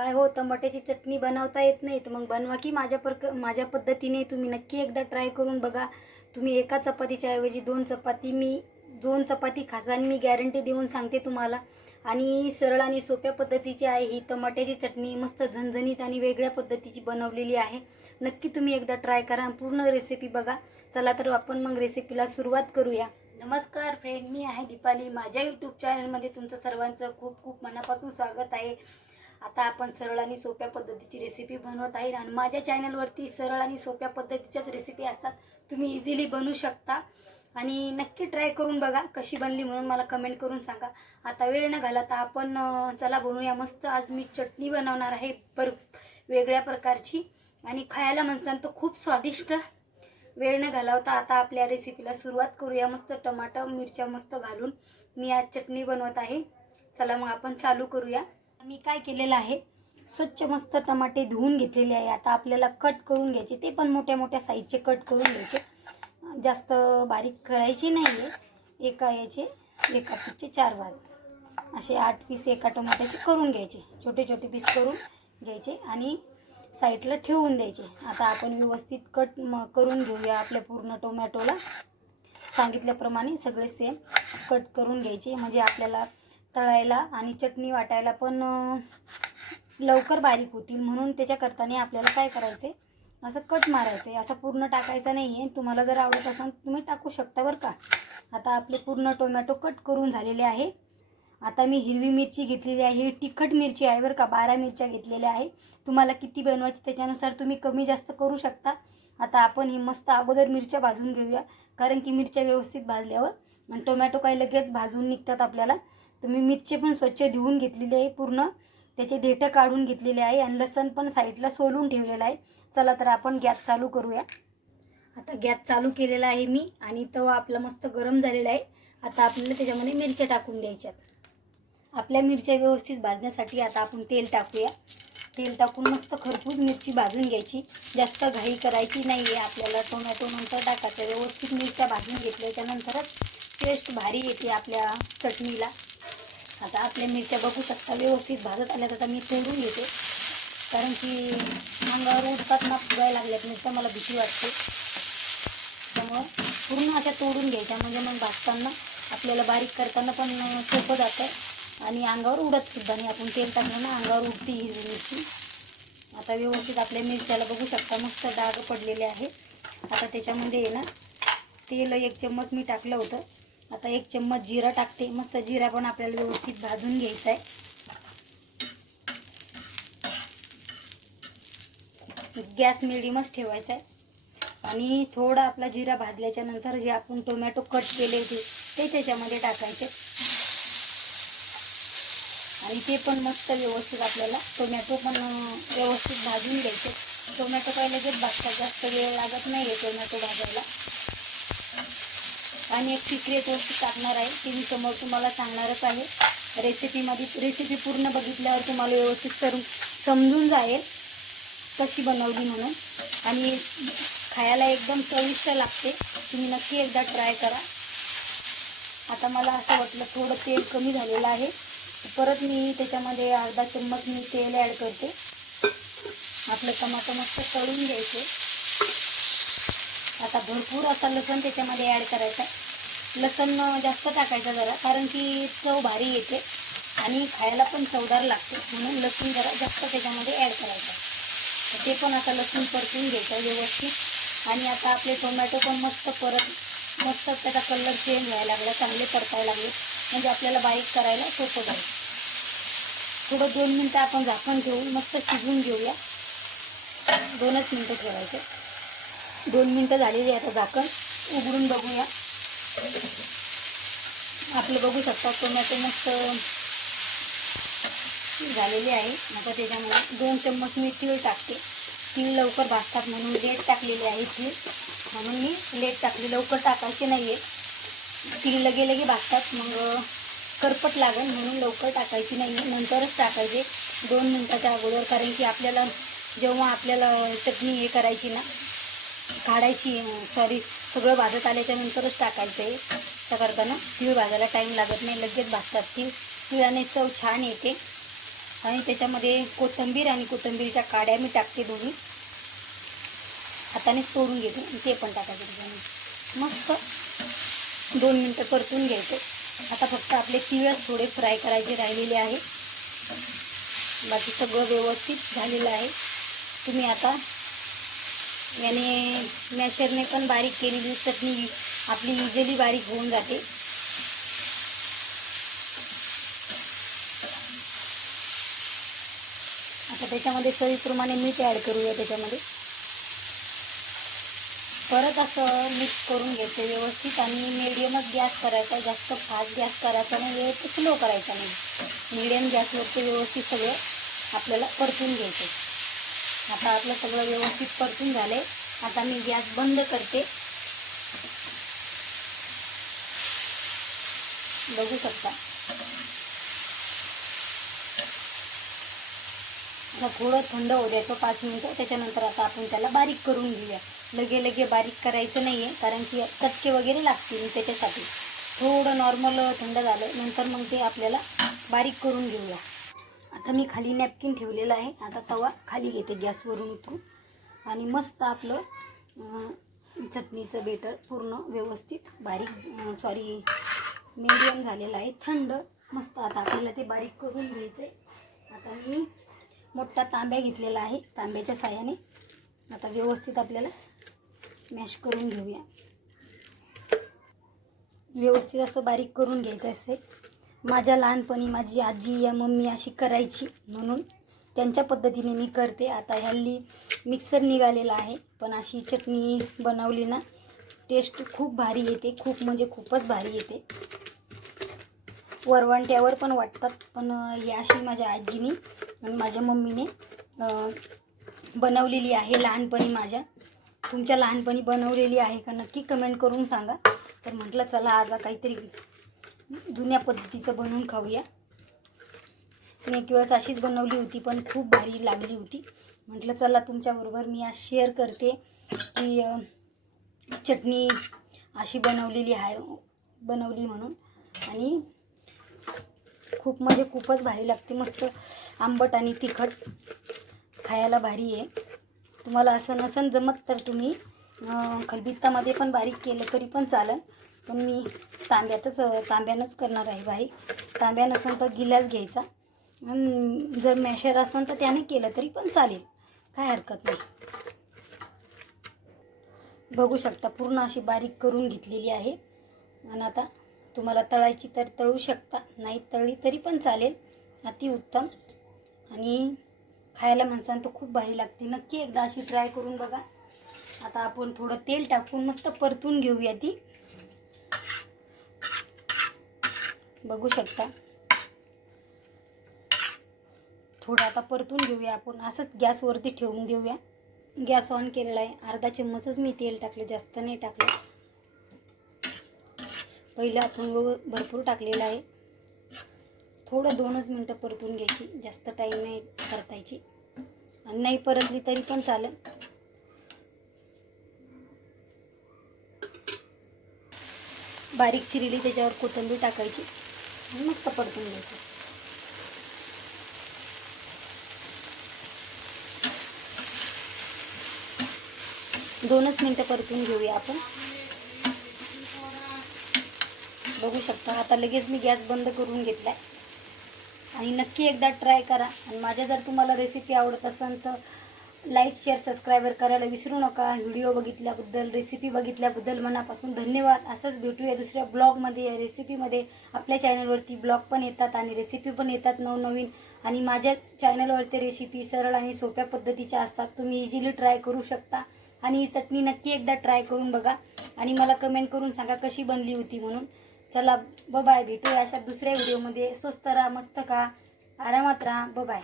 काय हो टमाट्याची चटणी बनवता येत नाही. तर मग बनवा की माझ्या प्रक माझ्या पद्धतीने तुम्ही नक्की एकदा ट्राय करून बघा. तुम्ही एका चपातीच्या ऐवजी दोन चपाती मी दोन चपाती खासान मी गॅरंटी देऊन सांगते तुम्हाला. आणि सरळ आणि सोप्या पद्धतीची आहे ही टमाट्याची चटणी मस्त झणझणीत आणि वेगळ्या पद्धतीची बनवलेली आहे. नक्की तुम्ही एकदा ट्राय करा पूर्ण रेसिपी बघा. चला तर आपण मग रेसिपीला सुरुवात करूया. नमस्कार फ्रेंड मी आहे दीपाली. माझ्या यूट्यूब चॅनलमध्ये तुमचं सर्वांचं खूप खूप मनापासून स्वागत आहे. आता आपण सरळ आणि सोप्या पद्धतीची रेसिपी बनवत आहे. आणि माझ्या चॅनलवरती सरळ आणि सोप्या पद्धतीच्याच रेसिपी असतात. तुम्ही इझिली बनवू शकता. आणि नक्की ट्राय करून बघा कशी बनली म्हणून मला कमेंट करून सांगा. आता वेळ न घालता आपण चला बनवूया मस्त. आज मी चटणी बनवणार आहे पर वेगळ्या प्रकारची. आणि खायला म्हणसान तर खूप स्वादिष्ट. वेळ न घालवता आता आपल्या रेसिपीला सुरुवात करूया मस्त टमाटर मिरच्या मस्त घालून. मी आज चटणी बनवत आहे. चला मग आपण चालू करूया. मी काय केलेलं आहे? स्वच्छ मस्त टमाटे धुवून घेतलेले आहे. आता आपल्याला कट करून घ्यायचे. ते पण मोठ्या मोठ्या साईजचे कट करून घ्यायचे. जास्त बारीक करायचे नाही आहे एका याचे एका पीसचे चार भाज असे आठ पीस एका टमाट्याचे करून घ्यायचे. छोटे छोटे पीस करून घ्यायचे आणि साईडला ठेवून द्यायचे. आता आपण व्यवस्थित कट म करून घेऊया आपल्या पूर्ण टोमॅटोला. सांगितल्याप्रमाणे सगळे सेम कट करून घ्यायचे. म्हणजे आपल्याला तळायला आणि चटणी वाटायला पण लवकर बारीक होतील. म्हणून त्याच्याकरताने आपल्याला काय करायचं? आहे असं कट मारायचं. आहे असं पूर्ण टाकायचं नाही आहे तुम्हाला जर आवडत असाल तुम्ही टाकू शकता बरं का. आता आपले पूर्ण टोमॅटो कट करून झालेले आहे. आता मी हिरवी मिरची घेतलेली आहे. ही तिखट मिरची आहे बरं का. बारा मिरच्या घेतलेल्या आहे. तुम्हाला किती बनवायची त्याच्यानुसार तुम्ही कमी जास्त करू शकता. आता आपण ही मस्त अगोदर मिरच्या भाजून घेऊया. कारण की मिरच्या व्यवस्थित भाजल्यावर आणि टोमॅटो काही लगेच भाजून निघतात आपल्याला. तर मी मिरची पण स्वच्छ धुवून घेतलेली आहे पूर्ण. त्याचे देठं काढून घेतलेले आहे आणि लसण पण साईडला सोलून ठेवलेलं आहे. चला तर आपण गॅस चालू करूया. आता गॅस चालू केलेला आहे मी आणि तवा आपला मस्त गरम झालेला आहे. आता आपल्याला त्याच्यामध्ये मिरच्या टाकून द्यायच्यात. आपल्या मिरच्या व्यवस्थित भाजण्यासाठी आता आपण तेल टाकूया. तेल टाकून मस्त खरपूस मिरची भाजून घ्यायची. जास्त घाई करायची नाही आहे आपल्याला टोमॅटो नंतर टाकायचं. व्यवस्थित मिरच्या भाजून घेतल्याच्यानंतरच टेस्ट भारी येते आपल्या चटणीला. आता आपल्या मिरच्या बघू शकता व्यवस्थित भाजत आल्यात आता मी तोडून घेते. कारण की अंगावर उडतात ना फुगायला लागल्यात मिरच्या मला भीती वाटते. त्यामुळं पूर्ण अशा तोडून घ्यायच्या म्हणजे मग भाजताना आपल्याला बारीक करताना पण सोपं जातं. आणि अंगावर उडत सुद्धा नाही. आपण तेल टाकलं ना अंगावर उडती हिरवी मिरची. आता व्यवस्थित आपल्या मिरच्याला बघू शकता मस्त डाग पडलेले आहे आता त्याच्यामध्ये आहे ना तेल एक चम्मच मी टाकलं होतं. आता एक चम्मच जिरा टाकते. मस्त जिरा पण आपल्याला व्यवस्थित भाजून घ्यायचा आहे गॅस मिडियमच ठेवायचा आहे आणि थोडा आपला जिरा भाजल्याच्या नंतर जे आपण टोमॅटो कट केले होते ते त्याच्यामध्ये टाकायचे. आणि ते पण मस्त व्यवस्थित आपल्याला टोमॅटो पण व्यवस्थित भाजून घ्यायचे. टोमॅटो काय लगेच भाजतात जास्त वेळ लागत नाही आहे टोमॅटो भाजायला. आणि एक सिक्रेट वस्तू टाकणार आहे ती मी समोर तुम्हाला सांगणारच आहे. रेसिपीमध्ये रेसिपी पूर्ण बघितल्यावर तुम्हाला व्यवस्थित करून समजून जाईल कशी बनवली म्हणून. आणि खायला एकदम चविष्ट लागते. तुम्ही नक्की एकदा ट्राय करा. आता मला असं वाटलं थोडं तेल कमी झालेलं आहे. परत मी त्याच्यामध्ये अर्धा चम्मच मी तेल ॲड करते. आपलं टमाटो मस्त तळून घ्यायचे. आता भरपूर असा लसूण त्याच्यामध्ये ॲड करायचा लसण जास्त टाकायचं जरा कारण की चव भारी येते आणि खायला पण चवदार लागते. म्हणून लसूण जरा जास्त त्याच्यामध्ये ॲड करायचं ते पण आता लसूण परतून घ्यायचं व्यवस्थित. आणि आता आपले टोमॅटो पण मस्त परत मस्त त्याचा कलर चेंज व्हायला लागला चांगले परतायला लागले. म्हणजे आपल्याला बारीक करायला सोपं जाईल. थोडं दोन मिनटं आपण झाकण ठेवून मस्त शिजवून घेऊया. दोनच मिनटं ठेवायचे. दोन मिनटं झालेली आहे आता झाकण. उघडून बघूया. आपलं बघू शकता टोमॅटो मस्त झालेली आहे. आता त्याच्यामध्ये दोन चम्मच मी तीळ टाकते. तीळ लवकर भाजतात म्हणून लेट टाकलेली आहे तीळ. म्हणून मी लेट टाकली लवकर टाकायचे नाही आहे तीळ लगे लगे भाजतात. मग करपट लागेल म्हणून लवकर टाकायची नाही आहे नंतरच टाकायचे. दोन मिनटाच्या अगोदर कारण की आपल्याला जेव्हा आपल्याला चटणी हे करायची ना काढायची सॉरी सगळं भाजत आल्याच्यानंतरच टाकायचं. आहे त्या करताना तीळ भाजायला टाईम लागत नाही लगेच भाजतात तीळ. तिळाने चव छान येते. आणि त्याच्यामध्ये कोथिंबीर आणि कोथंबीरच्या काड्या मी टाकते दोन्ही. हाताने सोडून घेते ते पण टाकायचे त्याच्यामध्ये. मस्त दोन मिनटं परतून घ्यायचं. आता फक्त आपले तिळच थोडे फ्राय करायचे राहिलेले आहे. बाकी सगळं व्यवस्थित झालेलं आहे. तुम्ही आता याने मॅशरने पण बारीक केलेली चटणी आपली इझिली बारीक होऊन जाते. आता त्याच्यामध्ये चवीप्रमाणे मीठ ॲड करूया त्याच्यामध्ये. परत असं मिक्स करून घ्यायचं व्यवस्थित आणि मिडियमच गॅस करायचा जास्त फास्ट गॅस करायचा नाही व्यवस्थित स्लो करायचा नाही. मिडियम गॅसवरती व्यवस्थित सगळं आपल्याला परतून घ्यायचं. आता आपलं सगळं व्यवस्थित परतून झालं आहे आता मी गॅस बंद करते. बघू शकता. आता थोडं थंड होऊ द्यायचं पाच मिनटं. त्याच्यानंतर आता आपण त्याला बारीक करून घेऊया. लगे लगे बारीक करायचं नाही आहे कारण की चटके वगैरे लागतील त्याच्यासाठी. थोडं नॉर्मल थंड झालं नंतर मग ते आपल्याला बारीक करून घेऊया. आता मी खाली नॅपकिन ठेवलेलं आहे. आता तवा खाली घेते गॅसवरून उतरून. आणि मस्त आपलं चटणीचं बेटर पूर्ण व्यवस्थित बारीक सॉरी मीडियम झालेलं आहे. थंड मस्त आता आपल्याला ते बारीक करून घ्यायचं आहे आता मी मोठा तांब्या घेतलेला आहे तांब्याच्या साह्याने. आता व्यवस्थित आपल्याला मॅश करून घेऊया. व्यवस्थित असं बारीक करून घ्यायचं असते माझ्या लहानपणी माझी आजी या मम्मी अशी करायची म्हणून त्यांच्या पद्धतीने मी करते. आता हल्ली मिक्सर निघालेला आहे पण अशी चटणी बनवली ना टेस्ट खूप भारी येते. खूप म्हणजे खूपच भारी येते. वरवंट्यावर पण वाटतात पण ही अशी माझ्या आजीने आणि माझ्या मम्मीने बनवलेली आहे लहानपणी माझ्या. तुमच्या लहानपणी बनवलेली आहे का नक्की कमेंट करून सांगा. तर म्हटलं चला आज काहीतरी जुन्या पद्धतीचं बनवून खाऊया. मी एक वेळेस अशीच बनवली होती पण खूप भारी लागली होती. म्हटलं चला तुमच्याबरोबर मी आज शेअर करते की चटणी अशी बनवलेली आहे बनवली म्हणून. आणि खूप म्हणजे खूपच भारी लागते मस्त आंबट आणि तिखट खायला भारी आहे. तुम्हाला असं नसन जमत तर तुम्ही खलबित्तामध्ये पण बारीक केलं तरी पण चालेल. पण मी तांब्यातच तांब्यानंच करणार आहे बारीक तांब्या नसेल तर गिलास घ्यायचा. जर मॅशर असेल तर त्याने केलं तरी पण चालेल. काय हरकत नाही. बघू शकता पूर्ण अशी बारीक करून घेतलेली आहे. आणि आता तुम्हाला तळायची तर तळू शकता नाही तळली तरी पण चालेल. अतिउत्तम आणि खायला माणसांना तर खूप भारी लागते. नक्की एकदा अशी ट्राय करून बघा. आता आपण थोडं तेल टाकून मस्त परतून घेऊया ती. बघू शकता. थोडं आता परतून घेऊया आपण. असंच गॅसवरती ठेवून देऊया. गॅस ऑन केलेला आहे. अर्धा चम्मचच मी तेल टाकले. जास्त नाही टाकलं. पहिलं आपण भरपूर टाकलेलं आहे. थोडं दोनच मिनटं परतून घ्यायची. जास्त टाईम नाही परतायची. आणि नाही परतली तरी पण चालेल. बारीक चिरली त्याच्यावर कोथिंबीर टाकायची. आणि मस्त परतून घ्यायचं. दोनच मिनटं परतून घेऊया आपण. बघू शकता आता लगेच मी गॅस बंद करून घेतलाय. आणि नक्की एकदा ट्राय करा. आणि माझ्या जर तुम्हाला रेसिपी आवडत असेल तर लाईक शेअर सबस्क्रायबर करायला विसरू नका. व्हिडिओ बघितल्याबद्दल रेसिपी बघितल्याबद्दल मनापासून धन्यवाद. असंच भेटूया दुसऱ्या ब्लॉगमध्ये या रेसिपीमध्ये आपल्या चॅनलवरती ब्लॉग पण येतात आणि रेसिपी पण येतात नवनवीन. आणि माझ्या चॅनलवरती रेसिपी सरळ आणि सोप्या पद्धतीच्या असतात. तुम्ही इझिली ट्राय करू शकता. आणि ही चटणी नक्की एकदा ट्राय करून बघा. आणि मला कमेंट करून सांगा कशी बनली होती म्हणून. चला ब बाय भेटूया अशा दुसऱ्या व्हिडिओमध्ये स्वस्त राहा मस्त का आरामात राहा. ब बाय